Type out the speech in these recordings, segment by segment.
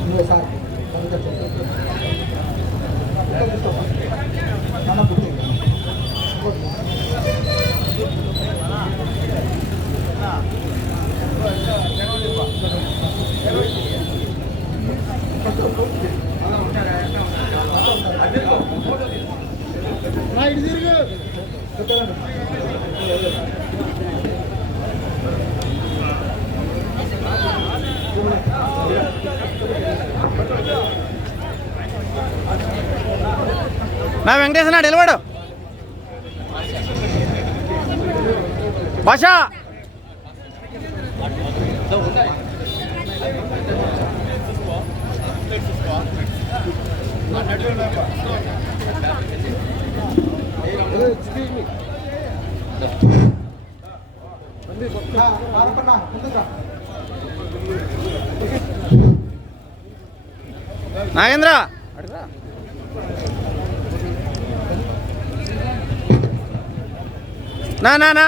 నువ్వు సార్ మన బుద్ధి నా వెంకటేశ్వర నాడు నిలబడు భాష. ఆడపన్నా నాగేంద్ర! నా నా నా!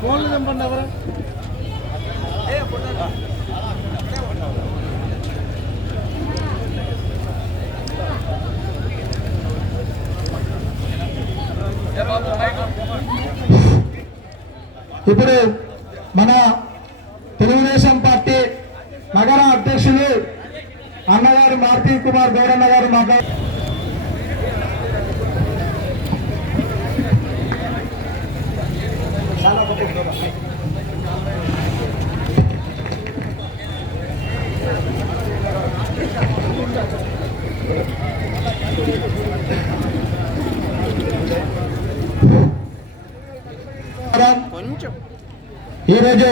ఫోన్లు చంపండి ఎవరు ఇప్పుడు మన అధ్యక్షులు అన్నగారు మార్తి కుమార్ గౌరన్న గారు మాట్లాడు కొంచెం ఈరోజు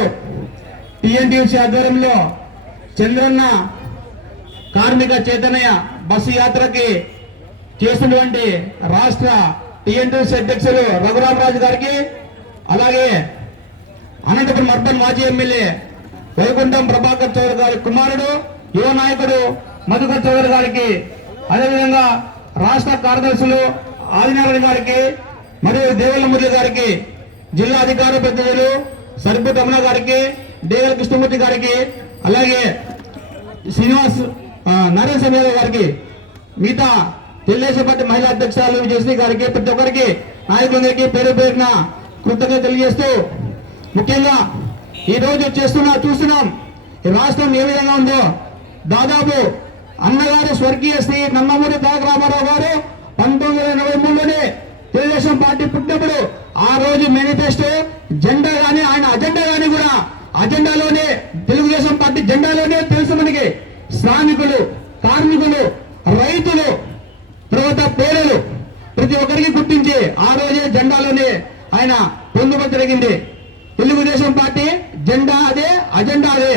టిఎన్టీసీ ఆధ్వర్యంలో చంద్రన్న కార్మిక చైతన్య బస్సు యాత్రకి చేసినటువంటి రాష్ట్ర టిఎన్టీసీ అధ్యక్షులు రఘురామరాజు గారికి అలాగే అనంతపురం అర్బన్ మాజీ ఎమ్మెల్యే వైకుంఠం ప్రభాకర్ చౌదరి గారి కుమారుడు యువ నాయకుడు మధుకర్ చౌదరి గారికి అదేవిధంగా రాష్ట్ర కార్యదర్శులు ఆదినారాయణ గారికి మరియు దేవల్ల మురళి గారికి జిల్లా అధికార ప్రతినిధులు సరిపు రమణ గారికి దేవల కృష్ణమూర్తి గారికి అలాగే శ్రీనివాస్ నరేష్ సమీర గారికి మిగతా తెలుగుదేశం పార్టీ మహిళా అధ్యక్షురాలు విజయశ్రీ గారికి ప్రతి ఒక్కరికి నాయకులందరికీ పేరు పేరున కృతజ్ఞత తెలియజేస్తూ ముఖ్యంగా ఈ రోజు చేస్తున్నా చూస్తున్నాం ఈ రాష్ట్రం ఏ విధంగా ఉందో. దాదాపు అన్నగారు స్వర్గీయ శ్రీ నన్నమూరి తారక రామారావు గారు పంతొమ్మిది వందల ఎనభై మూడులోనే తెలుగుదేశం పార్టీ పుట్టినప్పుడు ఆ రోజు మేనిఫెస్టో జెండా కానీ ఆయన అజెండా కానీ కూడా అజెండాలోనే తెలుగుదేశం పార్టీ జెండాలోనే తెలుసు మనకి. శ్రామికులు కార్మికులు రైతులు తర్వాత పేదలు ప్రతి ఒక్కరికి గుర్తించి ఆ రోజే జెండాలోనే ఆయన పొందుపరచ జరిగింది. తెలుగుదేశం పార్టీ జెండా అదే అజెండా అదే.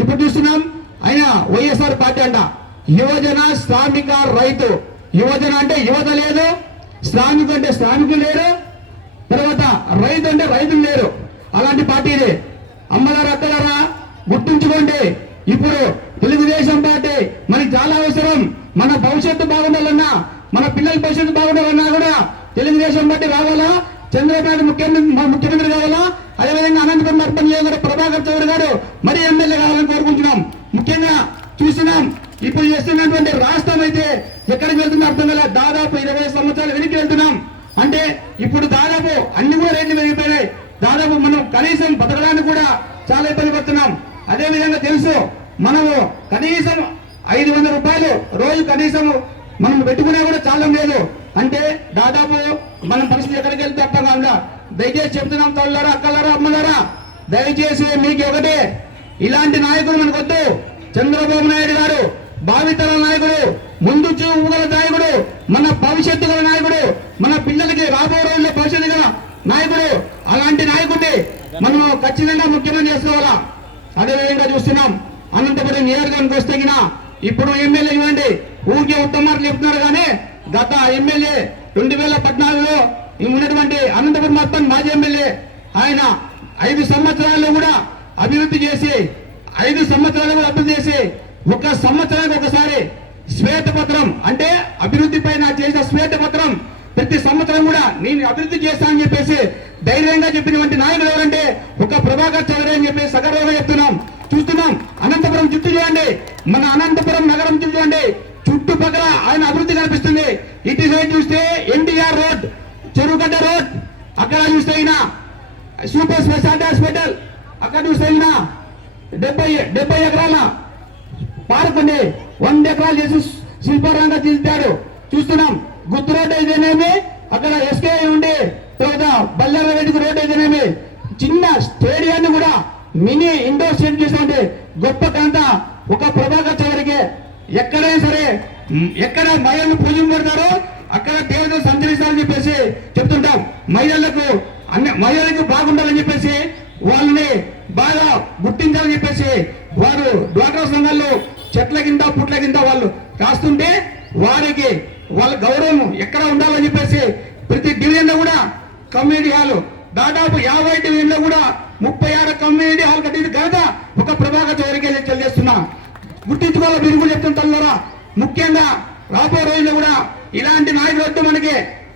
ఇప్పుడు చూస్తున్నాం ఆయన వైఎస్ఆర్ పార్టీ అంట. యువజన శ్రామిక రైతు. యువజన అంటే యువత లేదు శ్రామికు అంటే శ్రామికులు లేరు తర్వాత రైతు అంటే రైతులు లేరు. అలాంటి పార్టీ ఇది. అమ్మలారా అక్కలారా గుర్తుంచుకోండి. ఇప్పుడు తెలుగుదేశం పార్టీ మనకి చాలా అవసరం మన భవిష్యత్తు బాగుండాలన్నా మన పిల్లల భవిష్యత్తు బాగుండాలన్నా కూడా తెలుగుదేశం బట్టి రావాలా చంద్రబాబు ముఖ్యమంత్రి ముఖ్యమంత్రి కావాలా? అదేవిధంగా అనంతపురం అర్బన్ నియోజకవర్గ ప్రభాకర్ చౌదరి గారు మరి ఎమ్మెల్యే కావాలని కోరుకుంటున్నాం. ముఖ్యంగా చూస్తున్నాం. ఇప్పుడు చేస్తున్నటువంటి రాష్ట్రం అయితే ఎక్కడికి వెళ్తుందో అర్థం కదా దాదాపు ఇరవై సంవత్సరాలు వెనక్కి వెళ్తున్నాం. అంటే ఇప్పుడు దాదాపు అన్ని కూడా రేట్లు పెరిగిపోయినాయి. దాదాపు మనం కనీసం బతకడానికి కూడా చాలా ఇబ్బంది పడుతున్నాం. అదే విధంగా తెలుసు మనము కనీసం ఐదు వందల రూపాయలు రోజు కనీసం మనం పెట్టుకునే కూడా చాలా లేదు. అంటే దాదాపు మనం పరిస్థితి ఎక్కడికి వెళ్తే అర్థం కాదా దయచేసి చెప్తున్నాం తల్లారా అక్కలారా అమ్మలారా దయచేసి మీకు ఒకటే ఇలాంటి నాయకులు మనకొద్దు. చంద్రబాబు నాయుడు గారు భావితరాల నాయకుడు ముందు చూపుగల నాయకుడు మన భవిష్యత్తు గల నాయకుడు మన పిల్లలకి రాబో రోజుల్లో భవిష్యత్తు గల నాయకుడు. అలాంటి నాయకుడిని మనం ఖచ్చితంగా ముఖ్యమంత్రి చేసుకోవాలా? అదే విధంగా చూస్తున్నాం అనంతపురం నియోజకవర్గానికి వస్తే ఇప్పుడు ఎమ్మెల్యే ఇవ్వండి ఊరికే ఉత్తమార్లు చెప్తున్నారు కానీ గత ఎమ్మెల్యే రెండు వేల పద్నాలుగులో ఉన్నటువంటి అనంతపురం మొత్తం మాజీ ఎమ్మెల్యే ఆయన ఐదు సంవత్సరాల్లో కూడా అభివృద్ధి చేసి ఐదు సంవత్సరాలు కూడా అభివృద్ధి చేసి ఒక సంవత్సరానికి ఒకసారి శ్వేతపత్రం అంటే అభివృద్ధి పైన చేసిన శ్వేతపత్రం ప్రతి సంవత్సరం కూడా నేను అభివృద్ధి చేస్తానని చెప్పేసి ధైర్యంగా చెప్పినటువంటి నాయకుడు ఎవరంటే ఒక ప్రభాకర్ చౌదరి అని చెప్పి సగర్వంగా చెప్తున్నాం చూస్తున్నాం. అనంతపురం మన అనంతపురం నగరం చూడండి చుట్టుపక్కల ఆయన అభివృద్ధి కనిపిస్తుంది. ఇటు సైడ్ చూస్తే ఎన్టీఆర్ రోడ్ చెరువుగడ్డ రోడ్ అక్కడ చూస్తే అయినా సూపర్ స్పెషాలిటీ హాస్పిటల్ అక్కడ చూస్తే అయినా డెబ్బై డెబ్బై ఎకరాల పార్క్ ఉంది. వంద ఎకరాలు చేసి శిల్పారంగా తీర్చాడు. చూస్తున్నాం గుర్తు రోడ్ అయితేనేమి అక్కడ ఎస్కే ఉండి తర్వాత బల్లార వేదిక రోడ్ అయితేనేమి చిన్న స్టేడియాన్ని కూడా మినీ ఇండోర్ స్టేడియం చేసినటువంటి గొప్ప ఘనత ఒక ప్రభాకర్ ఎక్కడైనా సరే ఎక్కడ మహిళలు పూజింపడతారో అక్కడ దేవతలు సంచరిస్తారని చెప్పేసి చెప్తుంటాం. మహిళలకు అన్ని మహిళలకు బాగుండాలని చెప్పేసి వాళ్ళని బాగా గుర్తించాలని చెప్పేసి వారు డ్వాక్రా సంఘాల్లో చెట్ల కింద పుట్ల కింద వాళ్ళు రాస్తుంటే వారికి వాళ్ళ గౌరవం ఎక్కడ ఉండాలని చెప్పేసి ప్రతి డివిజన్లో కూడా కమ్యూనిటీ హాల్ దాదాపు యాభై డివిజన్లో కూడా ముప్పై ఆరు కమ్యూనిటీ హాల్ కట్టింది. కనుక ఒక ప్రభాకర్ చౌదరికి చెల్లి గుర్తించుకోవాలి మీరు కూడా చెప్తుంటారా ముఖ్యంగా రాబో రోజుల్లో కూడా ఇలాంటి నాయకులు వద్దు మనకి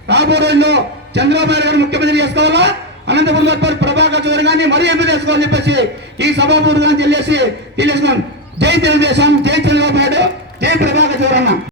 రాబో రోజుల్లో చంద్రబాబు నాయుడు గారు ముఖ్యమంత్రి చేసుకోవాలా? అనంతపురం గారు ప్రభాకర్ చౌదరి గారిని మరీ ఎంపీ చేసుకోవాలని చెప్పేసి ఈ సభాపూర్వకంగా తెలియజేసి తెలియజేస్తున్నాను జై తెలుగుదేశం జై చంద్రబాబు నాయుడు